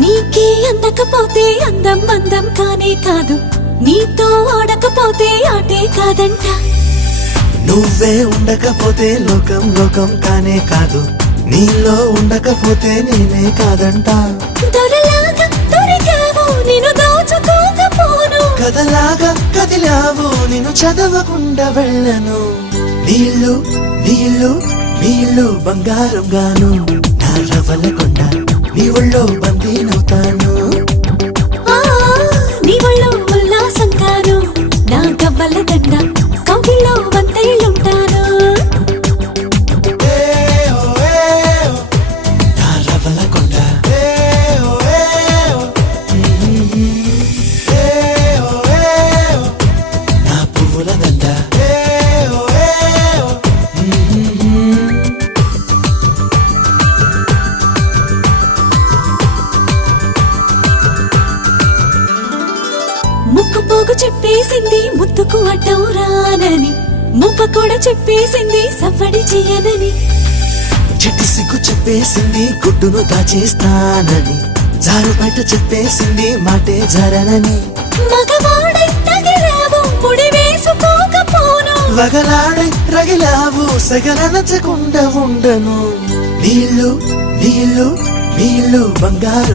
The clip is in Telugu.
నీకే అందకపోతే అందం అందం కానే కాదు, నీతో ఆడకపోతే ఆటే కాదంట. నువ్వే ఉండకపోతే లోకం లోకం కానే కాదు, నీలో ఉండకపోతే నేనే కాదంట. దొరలాగా దొరికావు నిన్ను దోచుకోకపోను, కథలాగా కదిలావు నిన్ను చదవకుండా వెళ్ళను. నీళ్ళు నీళ్ళు నీళ్ళు బంగారం గాను, నా రవ్వలకొండ నీ ఒళ్ళో బందీనవుతాను. నీ ఒళ్ళో ఉల్లాసం కాను, నా గవ్వల దండ కౌగిల్లో వంతైలుంటాను. నా రవ్వలకొండ నా పువ్వుల దండ. ముక్కు పోగు చెప్పేసింది ముద్దుకు అడ్డం రానని, ముప్ప కూడా చెప్పేసింది సవ్వడి చెయ్యనని. చిట్టి సిగ్గు చెప్పేసింది గుడ్డును దాచేస్తానని, జారు బయట చెప్పేసింది మాటే జరనని. మగవాడై తగిలావు ముడి వేసుకోకపోను, వగలాడై రగిలావు సగననచకుండా ఉండను. నీళ్ళు నీళ్ళు నీళ్ళు బంగారు